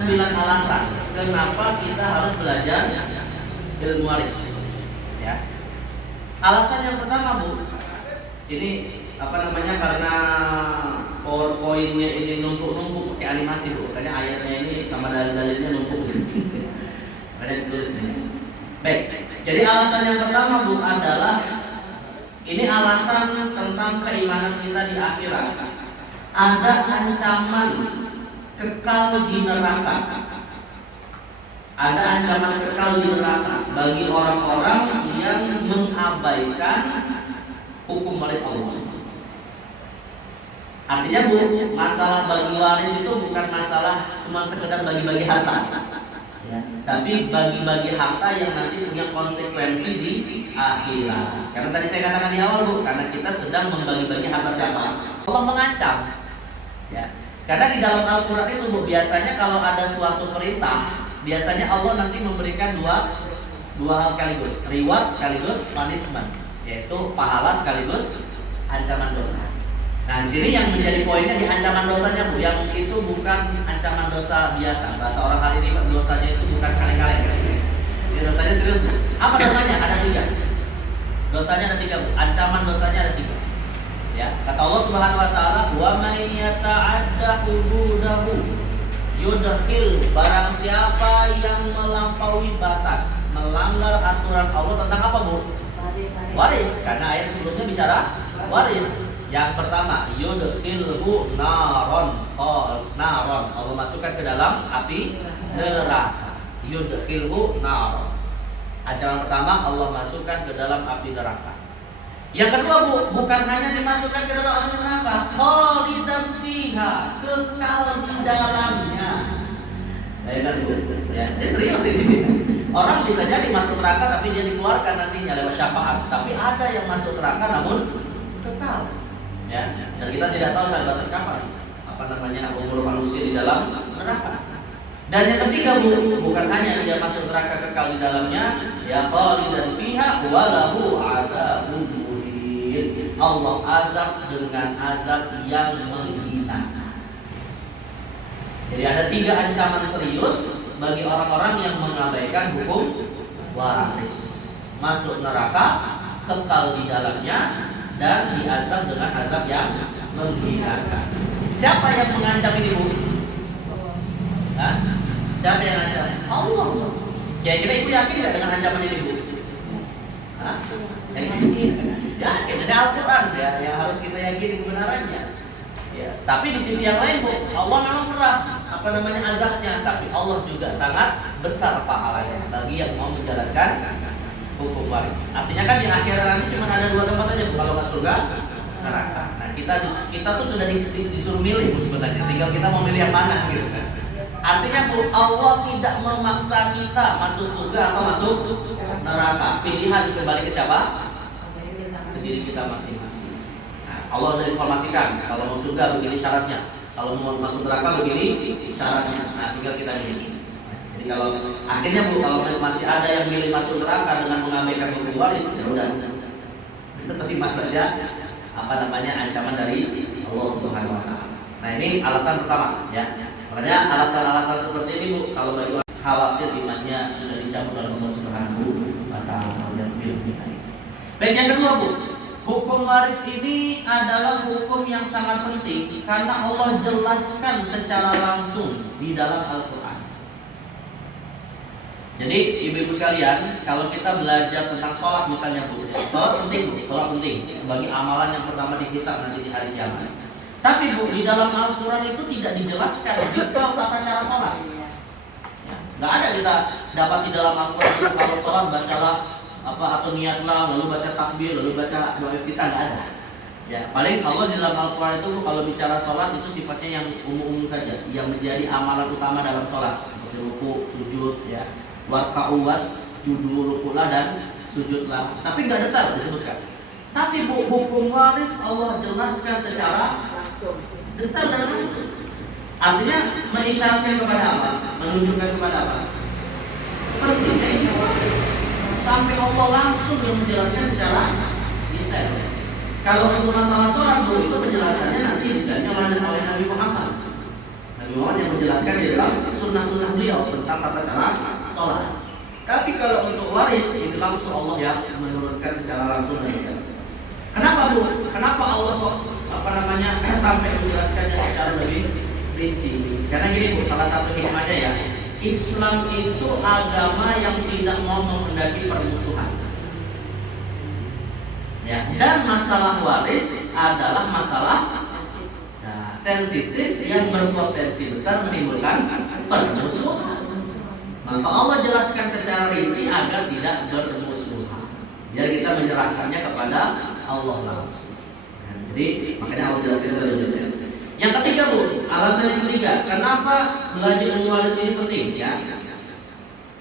9 alasan kenapa kita harus belajar ilmu waris. Ya. Alasan yang pertama, Bu, ini karena PowerPoint-nya ini numpuk-numpuk pakai animasi, Bu. Makanya ayatnya ini sama dalil-dalilnya numpuk. Banyak ditulis nih. Baik. Jadi alasan yang pertama, Bu, adalah ini alasan tentang keimanan kita di akhirat. Ada ancaman kekal di neraka. Ada ancaman kekal di neraka bagi orang-orang yang mengabaikan hukum waris Allah. Artinya, Bu, masalah bagi waris itu bukan masalah cuma sekedar bagi-bagi harta, ya, tapi bagi-bagi harta yang nanti punya konsekuensi di akhirat. Karena tadi saya katakan di awal, Bu, karena kita sedang membagi-bagi harta siapa? Allah mengancam, ya. Karena di dalam Al-Quran itu, Bu, biasanya kalau ada suatu perintah, biasanya Allah nanti memberikan dua hal sekaligus, reward sekaligus punishment, yaitu pahala sekaligus ancaman dosa. Nah, di sini yang menjadi poinnya di ancaman dosanya, Bu, yang itu bukan ancaman dosa biasa. Bahasa orang hari ini, Pak, dosanya itu bukan kaleng-kaleng. Ini dosanya serius, Bu. Apa dosanya? Ada 3. Dosanya ada 3, Bu. Ancaman dosanya ada 3. Ya, kata Allah Subhanahu wa taala, "Wa may yata'adda hududahu yudkhil", barang siapa yang melampaui batas, melanggar aturan Allah tentang apa, Bu? Waris. Karena ayat sebelumnya bicara waris. Yang pertama, yudkhilhu naron. Allah masukkan ke dalam api neraka. Yudkhilhu naron. Ancaman pertama, Allah masukkan ke dalam api neraka. Yang kedua, Bu, bukan hanya dimasukkan ke dalam api neraka, khalidan fiha, kekal di dalamnya. Bayangkan, Bu, ya, ini serius ini. Orang bisa jadi masuk neraka tapi dia dikeluarkan nantinya lewat syafaat. Tapi ada yang masuk neraka namun kekal. Ya, dan kita tidak tahu sampai batas kapan umur manusia di dalam neraka. Dan yang ketiga, Bu, bukan hanya dia masuk neraka kekal di dalamnya, ya khalidan fiha wa lahu adzabun muhin. Allah azab dengan azab yang menghinakan. Jadi ada 3 ancaman serius bagi orang-orang yang mengabaikan hukum waris. Masuk neraka, kekal di dalamnya, dan diazab dengan azab yang menghinakan. Siapa yang mengancam ini, Bu? Hah? Siapa yang mengancam? Allah. Kira-kira Ibu yakin tidak dengan ancaman ini, Bu? Hah? Yakin. Ini Al-Quran, ya, yang harus kita yakini kebenarannya. Ya. Tapi di sisi yang lain, Bu, Allah memang keras azabnya, tapi Allah juga sangat besar pahalanya bagi yang mau menjalankan hukum waris. Artinya kan di akhirat nanti cuma ada 2 tempat aja, Bu, kalau nggak surga, neraka. Nah, kita tuh sudah disuruh milih, Bu, sebenarnya. Tinggal kita mau milih yang mana, gitu kan. Artinya, Bu, Allah tidak memaksa kita masuk surga atau masuk neraka. Pilihan kembali ke siapa? Ke diri kita masing-masing. Nah, Allah sudah informasikan kalau mau surga begini syaratnya, kalau mau masuk neraka begini syaratnya. Nah, tinggal kita milih. Jadi kalau akhirnya, Bu, kalau masih ada yang milih masuk neraka dengan mengabaikan hukum waris, ya udah. Terima saja ancaman dari Allah Subhanahu wa taala. Nah, ini alasan pertama, ya. Makanya alasan-alasan seperti ini, Bu, kalau bagi orang khawatir imannya sudah dicabut oleh Allah Subhanahu wa taala dan film kita ini. Baik, yang kedua, Bu, hukum waris ini adalah hukum yang sangat penting karena Allah jelaskan secara langsung di dalam Al-Quran. Jadi, ibu-ibu sekalian, kalau kita belajar tentang sholat misalnya, Bu, sholat penting, Bu, sholat penting sebagai amalan yang pertama dihisab nanti di hari kiamat. Tapi, Bu, di dalam Al-Quran itu tidak dijelaskan detail tata cara sholat. Ya, nggak ada kita dapat di dalam Al-Quran itu kalau sholat bacalah atau niatlah, lalu baca takbir, lalu baca doa iftitah, nggak ada. Ya, paling Allah di dalam Al-Quran itu, Bu, kalau bicara sholat itu sifatnya yang umum-umum saja, yang menjadi amalan utama dalam sholat seperti ruku, sujud, ya. Warka'u wasjudu, rukulah dan sujudlah. Tapi nggak detail disebutkan. Tapi, Bu, hukum waris Allah jelaskan secara detail dan langsung. Artinya mengisyaratkan kepada apa? Menunjukkan kepada apa? Pentingnya ini waris. Sampai Allah langsung menjelaskan secara detail. Kalau untuk masalah sholat, Bu, itu penjelasannya nanti detailnya oleh Nabi Muhammad. Nabi Nabi Muhammad yang menjelaskan di dalam sunnah-sunnah beliau tentang tata cara sholat. Tapi kalau untuk waris itu langsung Allah yang menurunkan secara langsung dari kita. Kenapa Bu? Kenapa Allah kok sampai menjelaskannya secara lebih rinci? Karena gini Bu, salah satu hikmahnya ya, Islam itu agama yang tidak mau menghendaki permusuhan. Ya, dan masalah waris adalah masalah sensitif yang berpotensi besar menimbulkan permusuhan. Maka Allah jelaskan secara rinci agar tidak bermusuhan. Biar kita menyerahkannya kepada Allah langsung. Jadi makanya Allah jelaskan secara rinci. Yang ketiga Bu, alasan yang ketiga, kenapa belajar ilmu waris ini penting ya?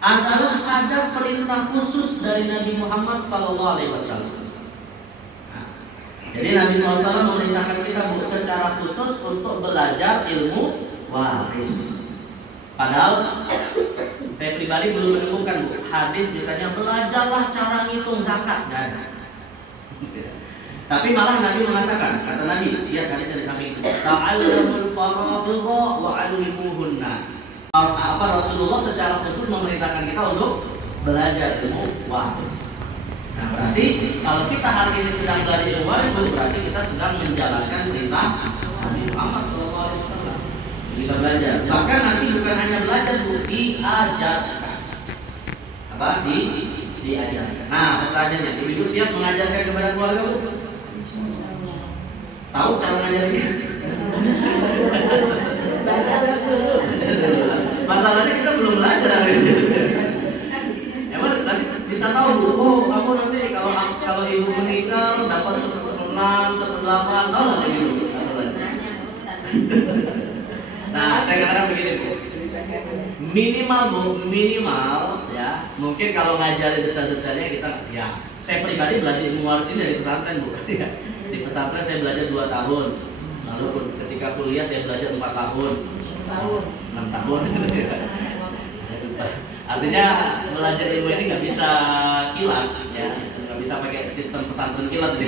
Adalah ada perintah khusus dari Nabi Muhammad SAW. Jadi Nabi SAW memerintahkan kita Bu secara khusus untuk belajar ilmu waris. Padahal saya pribadi belum menemukan Bu hadis misalnya belajarlah cara ngitung zakat, nggak ada. Tapi malah Nabi mengatakan, kata Nabi, lihat hadis dari samping itu, ta'allamul faraidha wa 'allimuhun nas. Rasulullah secara khusus memerintahkan kita untuk belajar ilmu waris. Nah, berarti kalau kita hari ini sedang belajar ilmu waris, berarti kita sedang menjalankan perintah Nabi Muhammad SAW. Kita belajar. Bahkan nanti bukan hanya belajar, Bu, diajarkan. Diajarkan. Nah, pertanyaannya, Ibu siap mengajarkan kepada keluarga, Bu? Tahu cara ngajarinnya? Masalahnya kita belum belajar hari ini. Emang nanti bisa tahu Bu, oh kamu nanti kalau ibu meninggal dapat 1/6, 1/8, tahu nggak gitu? Nah, saya katakan begini Bu, minimal ya, mungkin kalau ngajarin detail-detailnya kita nggak siap. Saya pribadi belajar ilmu waris ini dari pesantren Bu. Di pesantren saya belajar 2 tahun, lalu ketika kuliah saya belajar 4 tahun, 6 tahun. Artinya belajar ilmu ini nggak bisa kilat, ya, nggak bisa pakai sistem pesantren kilat.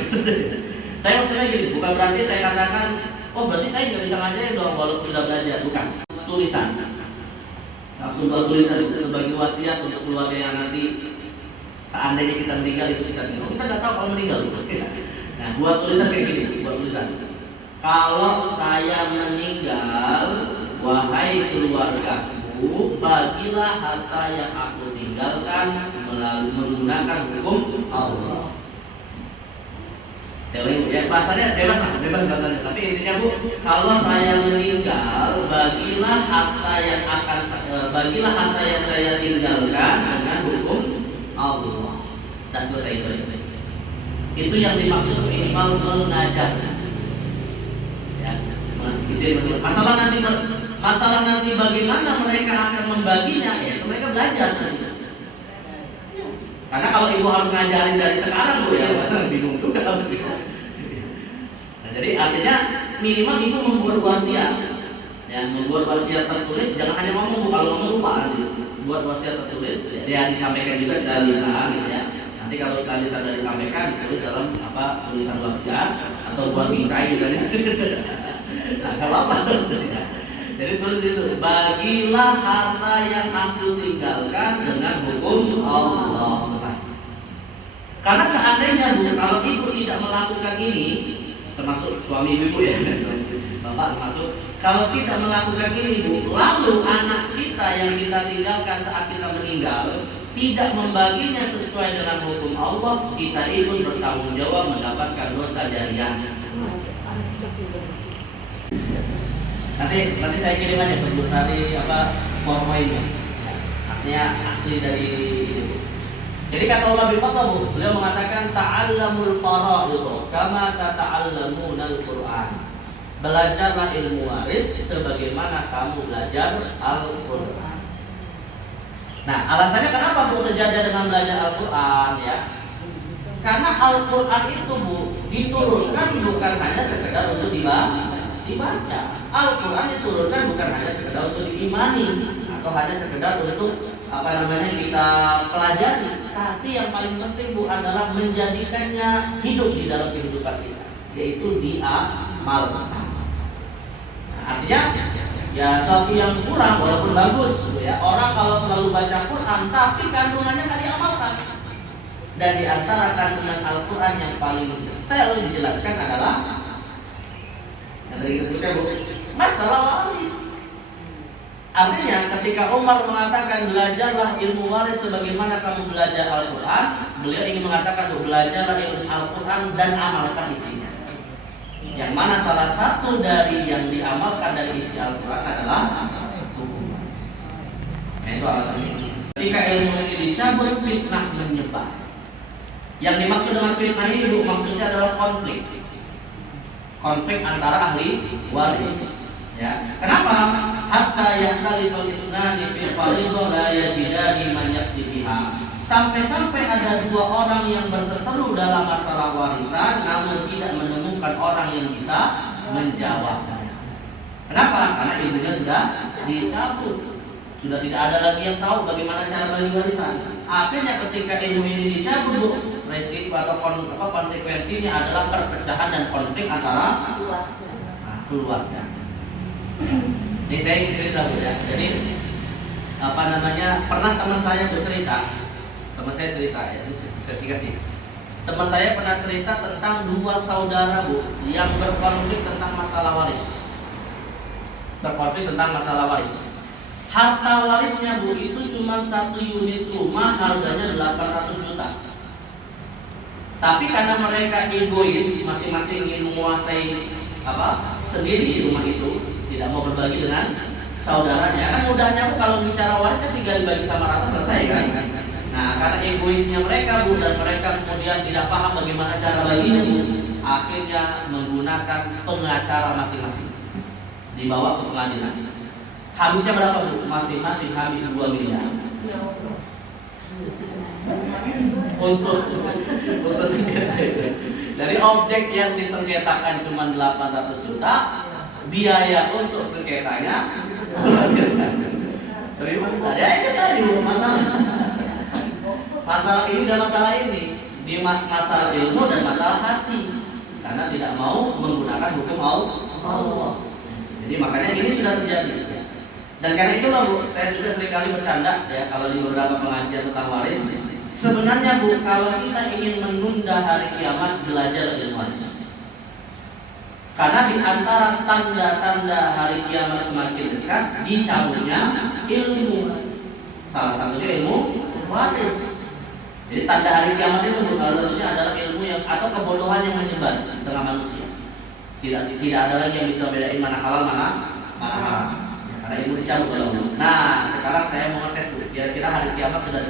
Tapi maksudnya gini, bukan berarti saya katakan, oh berarti saya nggak bisa ngajarin dong walaupun sudah belajar, bukan. Tulisan, langsung buat tulisan itu sebagai wasiat untuk keluarga yang nanti seandainya kita meninggal itu kita nggak tahu kalau meninggal. Nah, buat tulisan kayak gini, buat tulisan. Kalau saya meninggal, wahai keluargaku, bagilah harta yang aku tinggalkan melalui menggunakan hukum Allah. Ya, bahasanya bebas bahasanya. Tapi intinya Bu, kalau saya meninggal, bagilah harta yang saya tinggalkan dengan hukum Allah. Dan selesai itu. Itu yang dimaksud minimal mengajar. Ya, masalah nanti bagaimana mereka akan membaginya, ya mereka belajar nanti. Karena kalau ibu harus ngajarin dari sekarang Bu ya, bingung juga. Nah, jadi artinya minimal ibu membuat wasiat, ya, membuat wasiat tertulis. Jangan hanya ngomong Bu, kalau ngomong lupa nanti. Buat wasiat tertulis, ya disampaikan juga secara lisan, gitu ya. Nanti kalau secara lisan sudah disampaikan, tulis dalam tulisan wasiat atau buat bingkai misalnya. Nah, kalau apa? Jadi tulis itu, bagilah harta yang aku tinggalkan dengan hukum Allah. Karena seandainya Bu, kalau ibu tidak melakukan ini, termasuk suami ibu ya, bapak termasuk, kalau tidak melakukan ini Bu, lalu anak kita yang kita tinggalkan saat kita meninggal tidak membaginya sesuai dengan hukum Allah, kita ikut bertanggung jawab mendapatkan dosa jariah. Nanti saya kirim aja untuk dari PowerPoint-nya. Artinya asli dari itu. Jadi kata Umar bin Khattab, beliau mengatakan ta'allamul faraid kama tata'allamunal Qur'an. Belajarlah ilmu waris sebagaimana kamu belajar Al-Qur'an. Nah, alasannya kenapa Bu sejajar dengan belajar Al-Qur'an ya? Karena Al-Qur'an itu Bu diturunkan bukan hanya sekedar untuk dibaca. Al-Quran diturunkan bukan hanya sekedar untuk diimani atau hanya sekedar untuk kita pelajari, tapi yang paling penting Bu adalah menjadikannya hidup di dalam kehidupan kita, yaitu diamalkan. Nah, artinya Ya suatu yang kurang walaupun bagus ya. Orang kalau selalu baca Quran tapi kandungannya nggak diamalkan. Dan di antara kandungan Al-Quran yang paling detail dijelaskan adalah yang tadi kita sebutkan Bu, masalah waris. Artinya ketika Umar mengatakan belajarlah ilmu waris sebagaimana kamu belajar Al-Quran, beliau ingin mengatakan belajarlah ilmu Al-Quran dan amalkan isinya. Yang mana salah satu dari yang diamalkan dari isi Al-Quran adalah hukum waris. Nah, itu alasannya. Ketika ilmu ini dicabut, fitnah menyebar. Yang dimaksud dengan fitnah ini Bu, maksudnya adalah konflik. Konflik antara ahli waris. Ya. Kenapa? Hatta yahtalifal ithnani fil fardhi la yajidani man yaqdi biha. Sampai-sampai ada dua orang yang berseteru dalam masalah warisan namun tidak menemukan orang yang bisa menjawabnya. Kenapa? Karena ilmunya sudah dicabut. Sudah tidak ada lagi yang tahu bagaimana cara bagi warisan. Akhirnya ketika ilmu ini dicabut, Bu, resiko atau konsekuensinya adalah perpecahan dan konflik antara keluarga. Ini saya ingin cerita Bu ya. Jadi pernah teman saya bercerita. Teman saya cerita ya, kasih. Teman saya pernah cerita tentang dua saudara Bu yang berkonflik tentang masalah waris. Harta warisnya Bu itu cuma 1 unit rumah harganya 800 juta. Tapi karena mereka egois, masing-masing ingin menguasai sendiri rumah itu, tidak mau berbagi dengan saudaranya. Kan mudahnya Bu kalau bicara waris kan tinggal dibagi sama rata selesai kan. Nah, karena egoisnya mereka Bu dan mereka kemudian tidak paham bagaimana cara baginya Bu, akhirnya menggunakan pengacara masing-masing. Dibawa ke pengadilan. Habisnya berapa Bu? Masing-masing habis 2 miliar. Untuk sengketa itu. Dari objek yang disengketakan cuma 800 juta, biaya untuk sengketanya 2 miliar. Tapi ya itu tadi masalah ini dan masalah ini di masalah ilmu dan masalah hati, karena tidak mau menggunakan hukum Allah. Jadi makanya ini sudah terjadi. Dan karena itulah Bu, saya sudah seringkali bercanda ya kalau di beberapa pengajian tentang waris. Sebenarnya Bu, kalau kita ingin menunda hari kiamat, belajar ilmu waris. Karena di antara tanda-tanda hari kiamat semakin dekat, dicabutnya ilmu. Salah satunya ilmu waris. Jadi tanda hari kiamat itu salah satunya adalah ilmu yang atau kebodohan yang menyebar di tengah manusia. Tidak ada lagi yang bisa bedain mana halal mana haram. Karena ilmu dicabut oleh Allah. Nah, sekarang saya mau ngetes Bu, kira-kira hari kiamat sudah